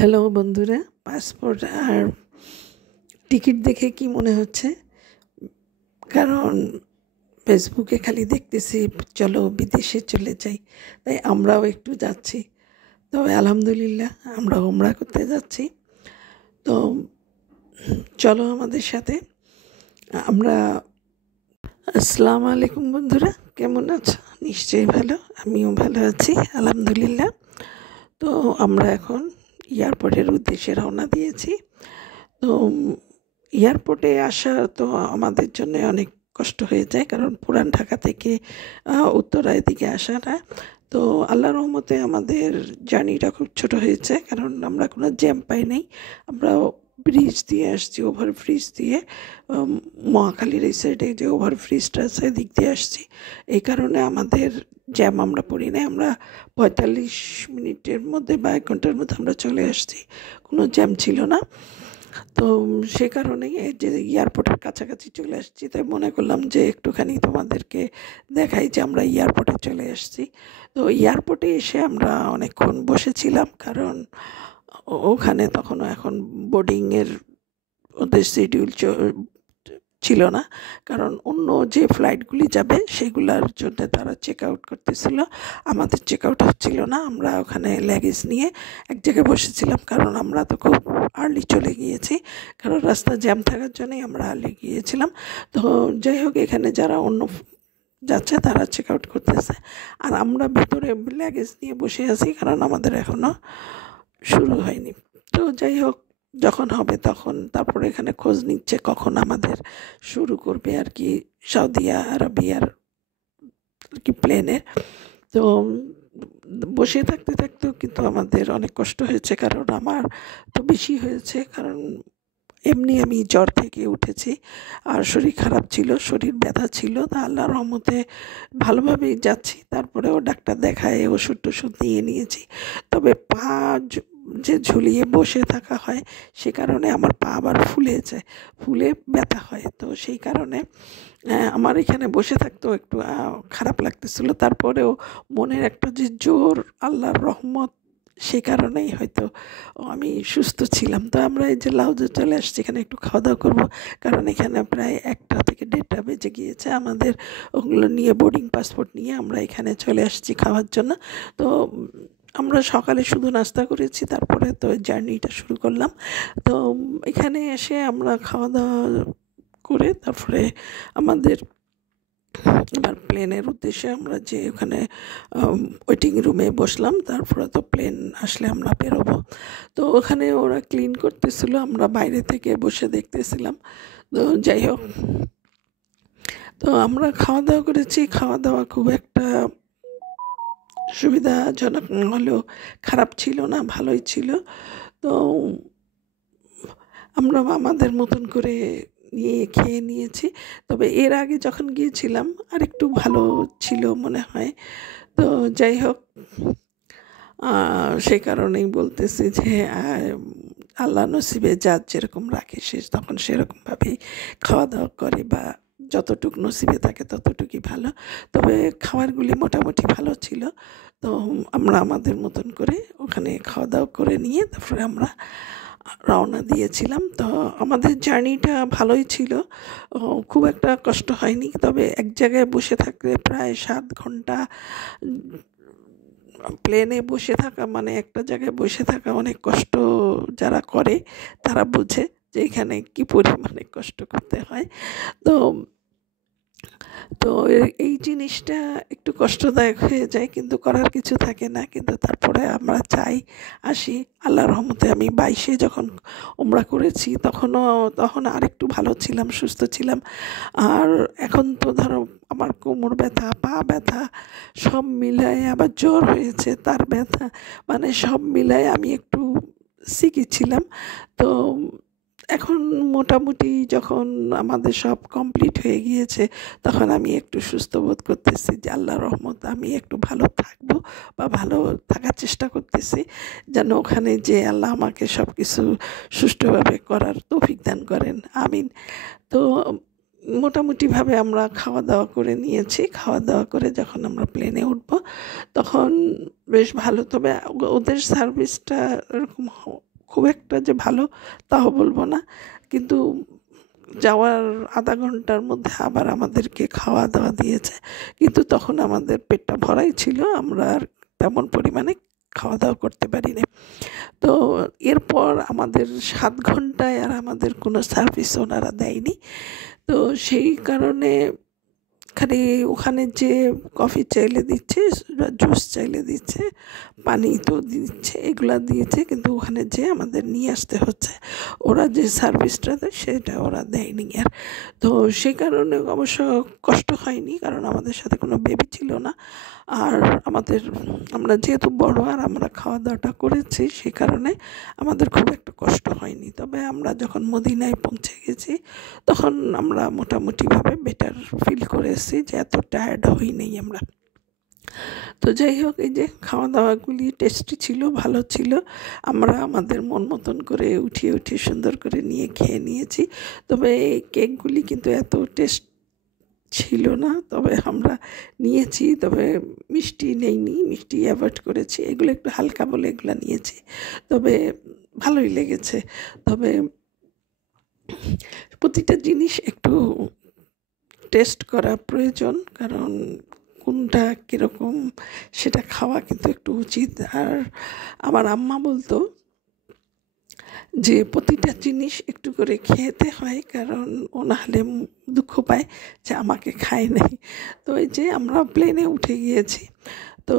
Hello বন্ধুরা, passport আর ticket দেখে কি মনে হচ্ছে? কারণ ফেসবুকে খালি দেখতেছি চলো বিদেশে চলে যাই, তাই আমরাও একটু যাচ্ছি। তবে আলহামদুলিল্লাহ আমরা ওমরা করতে যাচ্ছি। তো চলো আমাদের সাথে। আমরা আসসালামু আলাইকুম বন্ধুরা, কেমন আছো? নিশ্চয়ই ভালো, আমিও ভালো আছি আলহামদুলিল্লাহ। তো আমরা এখন এয়ারপোর্টের উদ্দেশ্যে রওনা দিয়েছি। তো এয়ারপোর্টে আসা তো আমাদের জন্য অনেক কষ্ট হয়ে যায়, কারণ পুরান ঢাকা থেকে উত্তরার দিকে আসাটা। তো আল্লাহর রহমতে আমাদের জার্নিটা খুব ছোট হয়েছে, কারণ আমরা কোনো জ্যাম পাই নাই। আমরা ব্রিজ দিয়ে আসছি, ওভার ব্রিজ দিয়ে। মহাখালীর এই সাইডে যে ওভার ব্রিজটা আছে দিক দিয়ে আসছি, এই কারণে আমাদের জ্যাম আমরা পড়ি নাই। আমরা 45 মিনিটের মধ্যে বা 1 ঘন্টার মধ্যে আমরা চলে আসছি, কোনো জ্যাম ছিল না। তো সে কারণেই এই যে এয়ারপোর্টের কাছাকাছি চলে আসছি, তাই মনে করলাম যে একটুখানি তোমাদেরকে দেখাই যে আমরা এয়ারপোর্টে চলে আসছি। তো এয়ারপোর্টে এসে আমরা অনেকক্ষণ বসেছিলাম, কারণ ওখানে তখনও এখন বোর্ডিংয়ের ওদের শিডিউল ছিল না, কারণ অন্য যে ফ্লাইটগুলি যাবে সেগুলোর জন্য তারা চেক আউট করতেছিল। আমাদের চেক আউট হচ্ছিল না। আমরা ওখানে লাগেজ নিয়ে এক জায়গায় বসেছিলাম, কারণ আমরা তো খুব আর্লি চলে গিয়েছি, কারণ রাস্তা জ্যাম থাকার জন্যই আমরা আর্লি গিয়েছিলাম। তো যাই হোক, এখানে যারা অন্য যাচ্ছে তারা চেক আউট করতেছে, আর আমরা ভিতরে লাগেজ নিয়ে বসে আছি, কারণ আমাদের এখনও শুরু হয়নি। তো যাই হোক, যখন হবে তখন তারপরে এখানে খোঁজ নিচ্ছে কখন আমাদের শুরু করবে আর কি, সৌদি আরবিয়ার আর কি প্লেনে। তো বসে থাকতে থাকতেও কিন্তু আমাদের অনেক কষ্ট হয়েছে, কারণ আমার তো বেশি হয়েছে, কারণ এমনি আমি জ্বর থেকে উঠেছি আর শরীর খারাপ ছিল, শরীর ব্যথা ছিল। তা আল্লাহর রহমতে ভালোভাবেই যাচ্ছি। তারপরেও ডাক্তার দেখায় ওষুধ টষুধ নিয়ে নিয়েছি। তবে পা যে ঝুলিয়ে বসে থাকা হয়, সে কারণে আমার পা আবার ফুলে যায়, ফুলে ব্যথা হয়। তো সেই কারণে আমার এখানে বসে থাকতেও একটু খারাপ লাগতেছিল। তারপরেও মনের একটা যে জোর, আল্লাহর রহমত, সে কারণেই হয়তো আমি সুস্থ ছিলাম। তো আমরা এই যে লাউজে চলে আসছি, এখানে একটু খাওয়া দাওয়া করবো, কারণ এখানে প্রায় 1টা থেকে 1:30 বেজে গিয়েছে। আমাদের ওগুলো নিয়ে, বোর্ডিং পাসপোর্ট নিয়ে আমরা এখানে চলে আসছি খাওয়ার জন্য। তো আমরা সকালে শুধু নাস্তা করেছি, তারপরে তো জার্নিটা শুরু করলাম। তো এখানে এসে আমরা খাওয়া দাওয়া করে তারপরে আমাদের এবার প্লেনের উদ্দেশ্যে আমরা যে ওখানে ওয়েটিং রুমে বসলাম। তারপরে তো প্লেন আসলে আমরা বেরোবো। তো ওখানে ওরা ক্লিন করতেছিল, আমরা বাইরে থেকে বসে দেখতেছিলাম। তো যাই হোক, তো আমরা খাওয়া দাওয়া করেছি। খাওয়া দাওয়া খুব একটা সুবিধাজনক হলেও খারাপ ছিল না, ভালোই ছিল। তো আমরা আমাদের মতন করে খেয়ে নিয়েছি। তবে এর আগে যখন গিয়েছিলাম আরেকটু ভালো ছিল মনে হয়। তো যাই হোক, সে কারণেই বলতেছি যে আল্লাহ নসিবে যার যেরকম রাখে সে তখন সেরকমভাবেই খাওয়া দাওয়া করে, বা যতটুকু নসিবে থাকে ততটুকুই ভালো। তবে খাবারগুলি মোটামুটি ভালো ছিল। তো আমরা আমাদের মতন করে ওখানে খাওয়া দাওয়া করে নিয়ে তারপরে আমরা রওনা দিয়েছিলাম। তো আমাদের জার্নিটা ভালোই ছিল, খুব একটা কষ্ট হয়নি। তবে এক জায়গায় বসে থাকলে প্রায় 7 ঘন্টা প্লেনে বসে থাকা, মানে একটা জায়গায় বসে থাকা অনেক কষ্ট। যারা করে তারা বোঝে যে এখানে কি পরিমাণে কষ্ট করতে হয়। তো তো এই জিনিসটা একটু কষ্টদায়ক হয়ে যায়, কিন্তু করার কিছু থাকে না। কিন্তু তারপরে আমরা চাই আসি। আল্লাহর রহমতে আমি 22-এ যখন ওমরা করেছি তখন আরেকটু ভালো ছিলাম, সুস্থ ছিলাম। আর এখন তো ধরো আমার কোমর ব্যথা, পা ব্যথা সব মিলায়ে, আবার জ্বর হয়েছে, তার ব্যথা, মানে সব মিলায়ে আমি একটু সিকি ছিলাম। তো এখন মোটামুটি যখন আমাদের সব কমপ্লিট হয়ে গিয়েছে, তখন আমি একটু সুস্থ বোধ করতেছি যে আল্লাহর রহমত আমি একটু ভালো থাকবো, বা ভালো থাকার চেষ্টা করতেছি, যেন ওখানে যে আল্লাহ আমাকে সব কিছু সুষ্ঠুভাবে করার তৌফিক দান করেন, আমিন। তো মোটামুটিভাবে আমরা খাওয়া দাওয়া করে নিয়েছি। খাওয়া দাওয়া করে যখন আমরা প্লেনে উঠবো তখন বেশ ভালো। তবে ওদের সার্ভিসটা এরকম খুব একটা যে ভালো তাও বলবো না, কিন্তু যাওয়ার আধা ঘন্টার মধ্যে আবার আমাদেরকে খাওয়া দাওয়া দিয়েছে, কিন্তু তখন আমাদের পেটটা ভরাই ছিল, আমরা আর তেমন পরিমাণে খাওয়া দাওয়া করতে পারিনি। তো এরপর আমাদের 7 ঘন্টায় আর আমাদের কোনো সার্ভিস ওনারা দেয়নি। তো সেই কারণে খালি ওখানে যে কফি চাইলে দিচ্ছে বা জুস চাইলে দিচ্ছে, পানি তো দিচ্ছে, এগুলা দিয়েছে, কিন্তু ওখানে যে আমাদের নিয়ে আসতে হচ্ছে, ওরা যে সার্ভিসটা দেয় সেটা ওরা দেয়নি আর। তো সেই কারণে অবশ্য কষ্ট হয়নি, কারণ আমাদের সাথে কোনো বেবি ছিল না। আর আমরা যেহেতু বড় আর আমরা খাওয়া দাওয়াটা করেছি, সেই কারণে আমাদের খুব একটা কষ্ট হয়নি। তবে আমরা যখন মদিনায় পৌঁছে গেছি তখন আমরা মোটামুটিভাবে বেটার ফিল করেছি, যে এত টায়ার্ড হইনি আমরা। তো যাই হোক, এই যে খাওয়া দাওয়াগুলি টেস্টি ছিল, ভালো ছিল। আমরা আমাদের মন মতন করে উঠিয়ে উঠিয়ে সুন্দর করে নিয়ে খেয়ে নিয়েছি। তবে এই কেকগুলি কিন্তু এত টেস্ট ছিল না, তবে আমরা নিয়েছি। তবে মিষ্টি নেইনি, মিষ্টি অ্যাভয়েড করেছি, এগুলো একটু হালকা বলে এগুলো নিয়েছি। তবে ভালোই লেগেছে। তবে প্রতিটা জিনিস একটু টেস্ট করা প্রয়োজন, কারণ কোনটা কীরকম সেটা খাওয়া কিন্তু একটু উচিত। আর আমার আম্মা বলতো যে প্রতিটা জিনিস একটু করে খেতে হয়, কারণ ও নাহলে দুঃখ পায় যে আমাকে খায় নাই। তো এই যে আমরা প্লেনে উঠে গিয়েছি, তো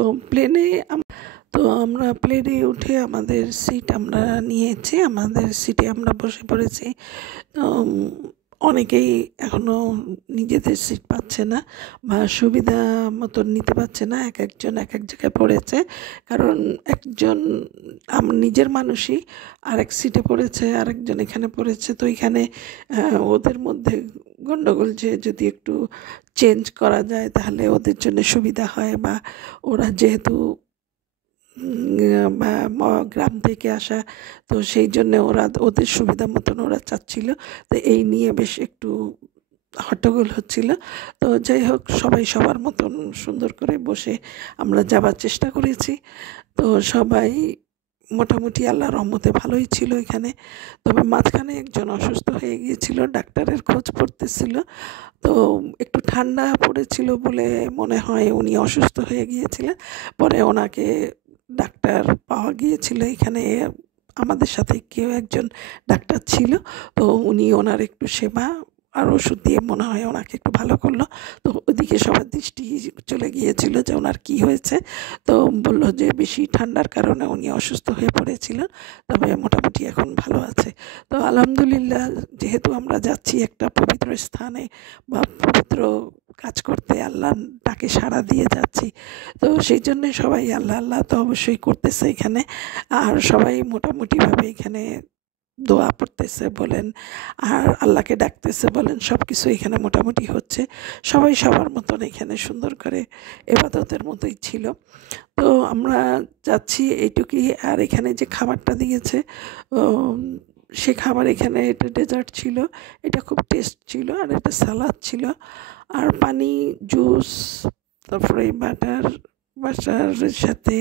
আমরা প্লেনে উঠে আমাদের সিট আমরা নিয়েছি, আমাদের সিটে আমরা বসে পড়েছি। তো অনেকেই এখনও নিজেদের সিট পাচ্ছে না বা সুবিধা মতন নিতে পারছে না, এক একজন এক এক জায়গায় পড়েছে। কারণ একজন নিজের মানুষই আরেক সিটে পড়েছে, আরেকজন এখানে পড়েছে। তো এখানে ওদের মধ্যে গণ্ডগোল, যে যদি একটু চেঞ্জ করা যায় তাহলে ওদের জন্য সুবিধা হয়, বা ওরা যেহেতু গ্রাম থেকে আসা, তো সেই জন্যে ওদের সুবিধা মতন ওরা চাচ্ছিল। তো এই নিয়ে বেশ একটু হট্টগোল হচ্ছিল। তো যাই হোক, সবাই সবার মতন সুন্দর করে বসে আমরা যাবার চেষ্টা করেছি। তো সবাই মোটামুটি আল্লাহর রহমতে ভালোই ছিল এখানে। তবে মাঝখানে একজন অসুস্থ হয়ে গিয়েছিল, ডাক্তারের খোঁজ পড়তেছিল। তো একটু ঠান্ডা পড়েছিল বলে মনে হয় উনি অসুস্থ হয়ে গিয়েছিলেন। পরে ওনাকে ডাক্তার পাওয়া গিয়েছিল এখানে, আমাদের সাথে কেউ একজন ডাক্তার ছিল। তো উনি ওনার একটু সেবা আর ওষুধ দিয়ে মনে হয় ওনাকে একটু ভালো করলো। তো ওদিকে সবার দৃষ্টি চলে গিয়েছিল যে ওনার কী হয়েছে। তো বলল যে বেশি ঠান্ডার কারণে উনি অসুস্থ হয়ে পড়েছিলেন, তবে মোটামুটি এখন ভালো আছে। তো আলহামদুলিল্লাহ, যেহেতু আমরা যাচ্ছি একটা পবিত্র স্থানে বা পবিত্র কাজ করতে, আল্লাহ ডাকে সাড়া দিয়ে যাচ্ছি, তো সেই জন্যে সবাই আল্লাহ আল্লাহ তো অবশ্যই করতেছে এখানে। আর সবাই মোটামুটিভাবে এখানে দোয়া পড়তেছে বলেন আর আল্লাহকে ডাকতেছে বলেন, সব কিছু এখানে মোটামুটি হচ্ছে। সবাই সবার মতন এখানে সুন্দর করে ইবাদতের মতোই ছিল। তো আমরা যাচ্ছি এইটুকুই। আর এখানে যে খাবারটা দিয়েছে, সে খাবার, এখানে এটা ডেজার্ট ছিল, এটা খুব টেস্ট ছিল, আর এটা সালাদ ছিল, আর পানি, জুস, তারপরে বাটারের সাথে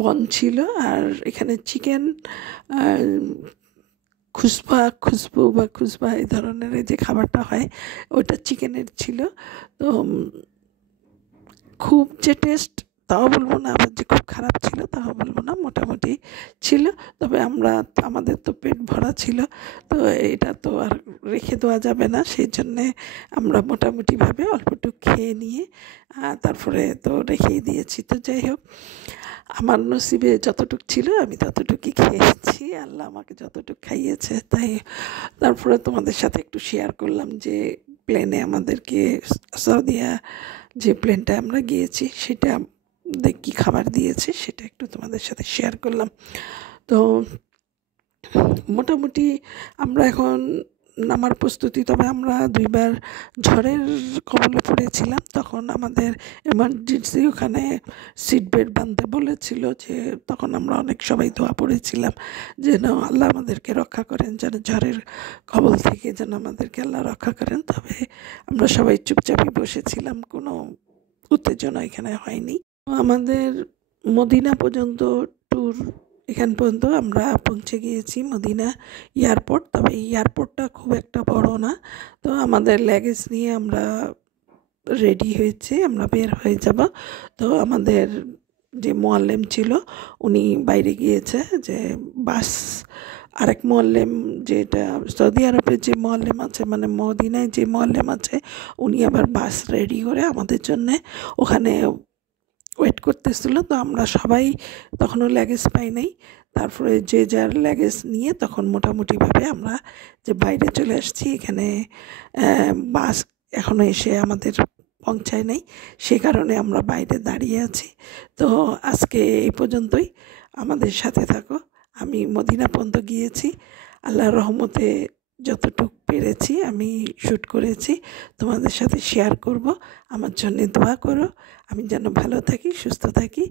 বন ছিল। আর এখানে চিকেন, খুসবা এই ধরনের যে খাবারটা হয়, ওটা চিকেনের ছিল। তো খুব যে টেস্ট তাও বলবো না, আবার যে খুব খারাপ ছিল তাও বলবো না, মোটামুটি ছিল। তবে আমাদের তো পেট ভরা ছিল, তো এটা তো আর রেখে দেওয়া যাবে না, সেই জন্যে আমরা মোটামুটিভাবে অল্পটুকু খেয়ে নিয়ে তারপরে তো রেখেই দিয়েছি। তো যাই হোক, আমার নসিবে যতটুকু ছিল আমি ততটুকুই খেয়েছি, আল্লাহ আমাকে যতটুকু খাইয়েছে তাই। তারপরে তোমাদের সাথে একটু শেয়ার করলাম যে প্লেনে আমাদেরকে সৌদিয়া যে প্লেনটা আমরা গিয়েছি সেটা কী খাবার দিয়েছে সেটা একটু তোমাদের সাথে শেয়ার করলাম। তো মোটামুটি আমরা এখন নামার প্রস্তুতি। তবে আমরা 2বার ঝড়ের কবলে পড়েছিলাম, তখন আমাদের এমার্জেন্সি ওখানে সিট বেল্ট বাঁধতে বলেছিল, যে তখন আমরা অনেক সবাই দোয়া পড়েছিলাম যেন আল্লাহ আমাদেরকে রক্ষা করেন, যেন ঝড়ের কবল থেকে যেন আমাদেরকে আল্লাহ রক্ষা করেন। তবে আমরা সবাই চুপচাপই বসেছিলাম, কোনো উত্তেজনা এখানে হয়নি। আমাদের মদিনা পর্যন্ত ট্যুর এখান পর্যন্ত আমরা পৌঁছে গিয়েছি মদিনা এয়ারপোর্ট। তবে এয়ারপোর্টটা খুব একটা বড় না, তো আমাদের লাগেজ নিয়ে আমরা রেডি হয়েছি, আমরা বের হয়ে যাব। তো আমাদের যে মোয়াল্লেম ছিল উনি বাইরে গিয়েছে, যে বাস আরেক মোয়াল্লেম, যেটা সৌদি আরবের যে মোয়াল্লেম আছে, মানে মদিনায় যে মোয়াল্লেম আছে, উনি আবার বাস রেডি করে আমাদের জন্যে ওখানে ওয়েট করতেছিল। তো আমরা সবাই তখনও লাগেজ পাই নাই। তারপরে যে যার লাগেজ নিয়ে তখন মোটামুটিভাবে আমরা যে বাইরে চলে আসছি। এখানে বাস এখনও এসে আমাদের পৌঁছায় নাই, সে কারণে আমরা বাইরে দাঁড়িয়ে আছি। তো আজকে এই পর্যন্তই, আমাদের সাথে থাকো। আমি মদিনা পর্যন্ত গিয়েছি, আল্লাহর রহমতে যতটুক পেরেছি আমি শ্যুট করেছি, তোমাদের সাথে শেয়ার করব। আমার জন্য দোয়া করো, আমি যেন ভালো থাকি, সুস্থ থাকি,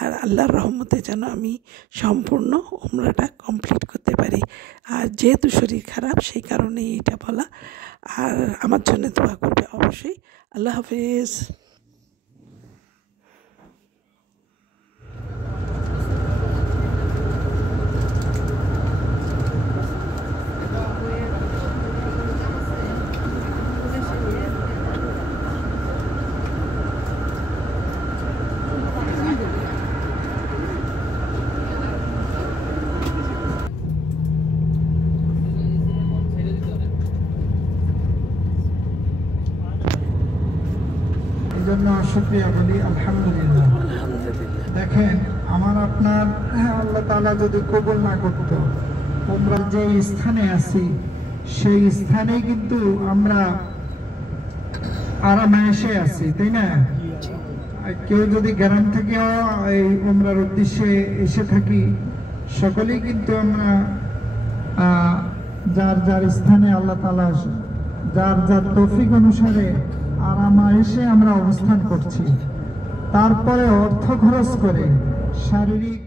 আর আল্লাহর রহমতে যেন আমি সম্পূর্ণ উমরাটা কমপ্লিট করতে পারি। আর যেহেতু শরীর খারাপ, সেই কারণেই এটা বলা। আর আমার জন্য দোয়া করবে অবশ্যই। আল্লাহ হাফিজ। জন্য শুকরিয়া বলি আলহামদুলিল্লাহ। দেখেন, আমার আপনার আল্লাহ তাআলা যদি কবুল না করত, আমরা যে স্থানে আছি সেই স্থানে কিন্তু আমরা আরামায়েশে আছি, তাই না? কেউ যদি গ্রাম থেকেও এই উমরার উদ্দেশ্যে এসে থাকি, সকলেই কিন্তু আমরা যার যার স্থানে আল্লাহ তাআলা যার যার তৌফিক অনুসারে আরামায়েশে আমরা অবস্থান করছি। তারপরে অর্থ খরচ করে শারীরিক